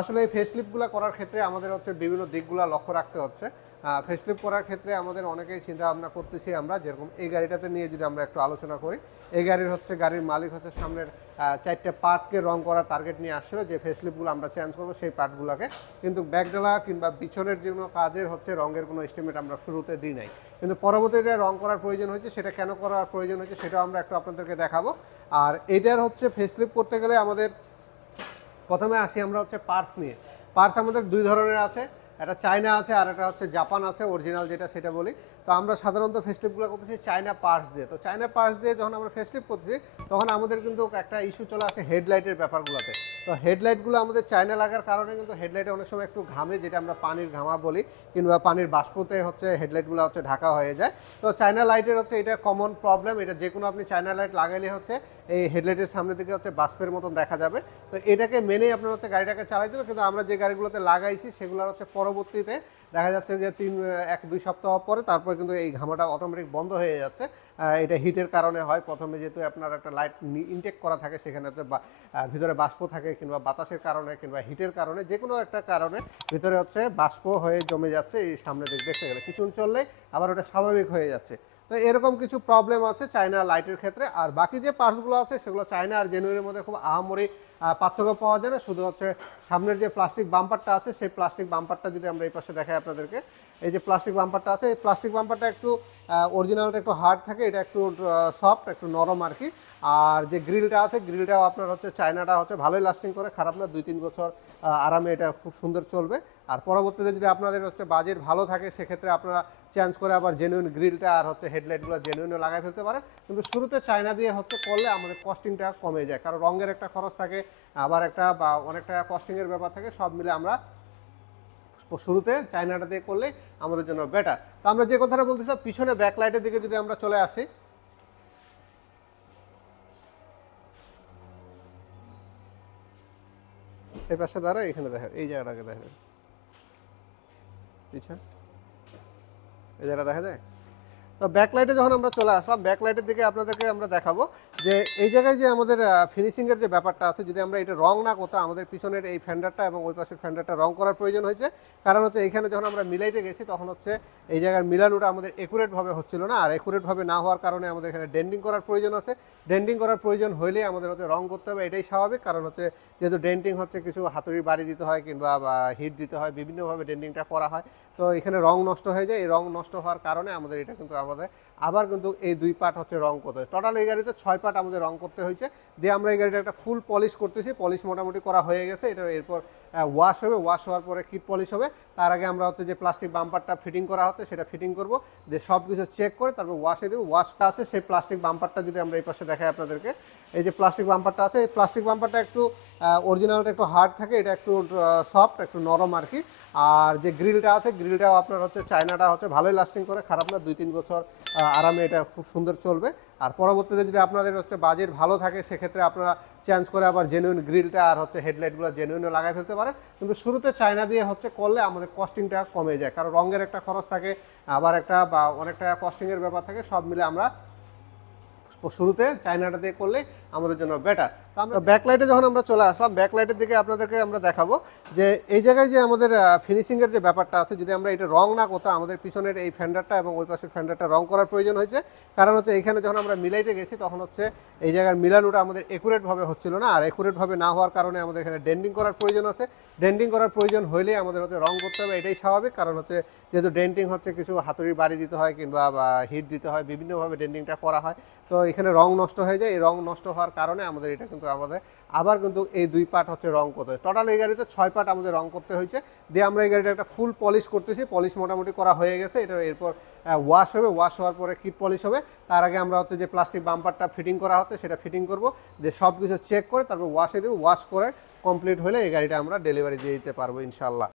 আসলে এই ফেসলিফটগুলো করার ক্ষেত্রে আমাদের হচ্ছে বিভিন্ন দিকগুলো লক্ষ্য রাখতে হচ্ছে। ফেসলিফট করার ক্ষেত্রে আমাদের অনেকেই চিন্তা ভাবনা করতেছি আমরা, যেরকম এই গাড়িটাতে নিয়ে যদি আমরা একটু আলোচনা করি, এই গাড়ির মালিক হচ্ছে সামনের 4টে পার্টকে রং করার টার্গেট নিয়ে আসছিল, যে ফেসলিফটগুলো আমরা চেঞ্জ করবো সেই পার্টগুলোকে, কিন্তু ব্যাকডালা কিংবা পিছনের যে কোনো কাজের হচ্ছে রঙের কোনো এস্টিমেট আমরা শুরুতে দিই নাই, কিন্তু পরবর্তীতে রং করার প্রয়োজন হয়েছে। সেটা কেন করার প্রয়োজন হয়েছে সেটাও আমরা একটু আপনাদেরকে দেখাবো। আর এটার হচ্ছে ফেসলিফট করতে গেলে আমাদের প্রথমে আসি আমরা হচ্ছে পার্টস নিয়ে। পার্টস আমাদের দুই ধরনের আছে, একটা চায়না আছে আর একটা হচ্ছে জাপান আছে, অরিজিনাল যেটা সেটা বলি। তো আমরা সাধারণত ফেসলিফটগুলো করতেছি চায়না পার্টস দিয়ে। তো চায়না পার্টস দিয়ে যখন আমরা ফেসলিফট করতেছি তখন আমাদের কিন্তু একটা ইস্যু চলে আসে হেডলাইটের ব্যাপারগুলোতে। তো হেডলাইটগুলো আমাদের চায়না লাগার কারণে কিন্তু হেডলাইটে অনেক সময় একটু ঘামে, যেটা আমরা পানির ঘামা বলি, কিংবা পানির বাষ্পতে হচ্ছে হেডলাইটগুলো হচ্ছে ঢাকা হয়ে যায়। তো চায়না লাইটের হচ্ছে এটা কমন প্রবলেম, এটা যে কোনো আপনি চায়না লাইট লাগাইলে হচ্ছে এই হেডলাইটের সামনের দিকে হচ্ছে বাষ্পের মতন দেখা যাবে। তো এটাকে মেনেই আপনার হচ্ছে গাড়িটাকে চালাই দেবে, কিন্তু আমরা যে গাড়িগুলোতে লাগাইছি সেগুলোর হচ্ছে পরবর্তীতে দেখা যাচ্ছে যে 1-2 সপ্তাহ পরে তারপরে কিন্তু এই ঘামাটা অটোমেটিক বন্ধ হয়ে যাচ্ছে। এটা হিটের কারণে হয়। প্রথমে যেহেতু আপনার একটা লাইট ইনটেক করা থাকে, সেখানে ভিতরে বাষ্প থাকে, কিংবা বাতাসের কারণে কিংবা হিটের কারণে, যে কোনো একটা কারণে ভিতরে হচ্ছে বাষ্প হয়ে জমে যাচ্ছে। এই সামনে দেখতে গেলে কিছুক্ষণ চললেই আবার ওটা স্বাভাবিক হয়ে যাচ্ছে। তো এরকম কিছু প্রবলেম আছে চায়না লাইটের ক্ষেত্রে। আর বাকি যে পার্টসগুলো আছে সেগুলো চায়না আর জেনুইনের মধ্যে খুব আহামরি পার্থক্য পাওয়া যায় না। শুধু হচ্ছে সামনের যে প্লাস্টিক বাম্পারটা আছে, সেই প্লাস্টিক বাম্পারটা যদি আমরা এই পাশে দেখাই আপনাদেরকে, এই যে প্লাস্টিক বাম্পারটা আছে, এই প্লাস্টিক বাম্পারটা একটু অরিজিনালটা একটু হার্ড থাকে, এটা একটু সফট, একটু নরম আর কি। আর যে গ্রিলটা আছে, গ্রিলটাও আপনার হচ্ছে চায়নাটা হচ্ছে ভালোই লাস্টিং করে, খারাপ না, 2-3 বছর আরামে এটা খুব সুন্দর চলবে। আর পরবর্তীতে যদি আপনাদের হচ্ছে বাজেট ভালো থাকে, সেক্ষেত্রে আপনারা চেঞ্জ করে আবার জেনুইন গ্রিলটা আর হচ্ছে হেডলাইটগুলো জেনুইনও লাগাই ফেলতে পারেন। কিন্তু শুরুতে চায়না দিয়ে হচ্ছে করলে আমাদের কস্টিংটা কমে যায়, কারণ রঙের একটা খরচ থাকে, আবার একটা বা অনেক টাকা কস্টিংয়ের ব্যাপার থাকে, সব মিলে আমরা শুরুতে চায়নাটা দিয়ে করলে আমাদের জন্য বেটার। তো আমরা যে কথাটা বলতেছিলাম, পিছনে ব্যাকলাইটের দিকে যদি আমরা চলে আসি, এই পাশে দ্বারা এখানে দেখেন, এই জায়গাটাকে দেখেন, পিছনে এই জায়গাটা দেখা যায়। তো ব্যাকলাইটে যখন আমরা চলে আসলাম, ব্যাকলাইটের দিকে আপনাদেরকে আমরা দেখাবো যে এই জায়গায় যে আমাদের ফিনিশিংয়ের যে ব্যাপারটা আছে, যদি আমরা এটা রং না করতাম, আমাদের পিছনের এই ফেন্ডারটা এবং ওই পাশের ফেন্ডারটা রং করার প্রয়োজন হয়েছে। কারণ হচ্ছে এইখানে যখন আমরা মিলাইতে গেছি, তখন হচ্ছে এই জায়গার মিলানোটা আমাদের একুরেটভাবে হচ্ছিল না। আর একুরেটভাবে না হওয়ার কারণে আমাদের এখানে ডেন্ডিং করার প্রয়োজন আছে। ডেন্ডিং করার প্রয়োজন হইলেই আমাদের হচ্ছে রং করতে হবে, এটাই স্বাভাবিক। কারণ হচ্ছে যেহেতু ডেন্টিং হচ্ছে কিছু হাতুড়ির বাড়ি দিতে হয় কিংবা হিট দিতে হয়, বিভিন্নভাবে ডেন্টিংটা করা হয়। তো এখানে রং নষ্ট হয়ে যায়। এই রং নষ্ট হওয়ার কারণে আমাদের এটা কিন্তু আবার কিন্তু এই 2 পার্ট হচ্ছে রং করতে হয়। টোটাল এই গাড়িতে 6 পার্ট আমাদের রং করতে হয়েছে। দিয়ে আমরা এই গাড়িটা একটা ফুল পলিশ করতেছি। পলিশ মোটামুটি করা হয়ে গেছে। এটা এরপর ওয়াশ হবে, ওয়াশ হওয়ার পরে কিট পলিশ হবে। তার আগে আমরা হচ্ছে যে প্লাস্টিক বাম্পারটা ফিটিং করা হচ্ছে সেটা ফিটিং করব, দিয়ে সব কিছু চেক করে তারপর ওয়াশে দেবো। ওয়াশটা আছে সেই প্লাস্টিক বাম্পারটা যদি আমরা এই পাশে দেখাই আপনাদেরকে, এই যে প্লাস্টিক বাম্পারটা আছে, এই প্লাস্টিক বাম্পারটা একটু অরিজিনালটা একটু হার্ড থাকে, এটা একটু সফট, একটু নরম আর কি। আর যে গ্রিলটা আছে, গ্রিলটাও আপনার হচ্ছে চায়নাটা হচ্ছে ভালোই লাস্টিং করে, খারাপ না, 2-3 বছর আরামে এটা খুব সুন্দর চলবে। আর পরবর্তীতে যদি আপনাদের হচ্ছে বাজেট ভালো থাকে, সেক্ষেত্রে আপনারা চেঞ্জ করে আবার জেনুইন গ্রিলটা আর হচ্ছে হেডলাইটগুলো জেনুইনও লাগাই ফেলতে পারেন। কিন্তু শুরুতে চায়না দিয়ে হচ্ছে করলে আমাদের কস্টিংটা কমে যায়, কারণ রঙের একটা খরচ থাকে, আবার একটা বা অনেক টাকা কস্টিংয়ের ব্যাপার থাকে, সব মিলে আমরা শুরুতে চায়নাটা দিয়ে করলে আমাদের জন্য বেটার। তো আমরা ব্যাকলাইটে যখন আমরা চলে আসলাম, ব্যাকলাইটের দিকে আপনাদেরকে আমরা দেখাবো যে এই জায়গায় যে আমাদের ফিনিশিংয়ের যে ব্যাপারটা আছে, যদি আমরা এটা রং না করতাম, আমাদের পিছনের এই ফেন্ডারটা এবং ওই পাশের ফেন্ডারটা রং করার প্রয়োজন হয়েছে। কারণ হচ্ছে এইখানে যখন আমরা মিলাইতে গেছি, তখন হচ্ছে এই জায়গার মিলানোটা আমাদের একুরেটভাবে হচ্ছিল না। আর একুরেটভাবে না হওয়ার কারণে আমাদের এখানে ডেন্ডিং করার প্রয়োজন আছে। ডেন্ডিং করার প্রয়োজন হইলেই আমাদের হচ্ছে রং করতে হবে, এটাই স্বাভাবিক। কারণ হচ্ছে যেহেতু ডেন্টিং হচ্ছে কিছু হাতুড়ির বাড়ি দিতে হয় কিংবা হিট দিতে হয়, বিভিন্নভাবে ডেন্টিংটা করা হয়। তো এখানে রং নষ্ট হয়ে যায়। এই রং নষ্ট হওয়ার কারণে আমাদের এটা কিন্তু আবার কিন্তু এই 2 পার্ট হচ্ছে রং করতে হয়। টোটাল এই গাড়িতে 6 পার্ট আমাদের রং করতে হয়েছে। দিয়ে আমরা এই গাড়িটা একটা ফুল পলিশ করতেছি। পলিশ মোটামুটি করা হয়ে গেছে। এটা এরপর ওয়াশ হবে, ওয়াশ হওয়ার পরে কিট পলিশ হবে। তার আগে আমরা হচ্ছে যে প্লাস্টিক বাম্পারটা ফিটিং করা হচ্ছে সেটা ফিটিং করব, দিয়ে সব কিছু চেক করে তারপর ওয়াশে দেবো। ওয়াশ করে কমপ্লিট হলে এই গাড়িটা আমরা ডেলিভারি দিয়ে দিতে পারবো ইনশাল্লাহ।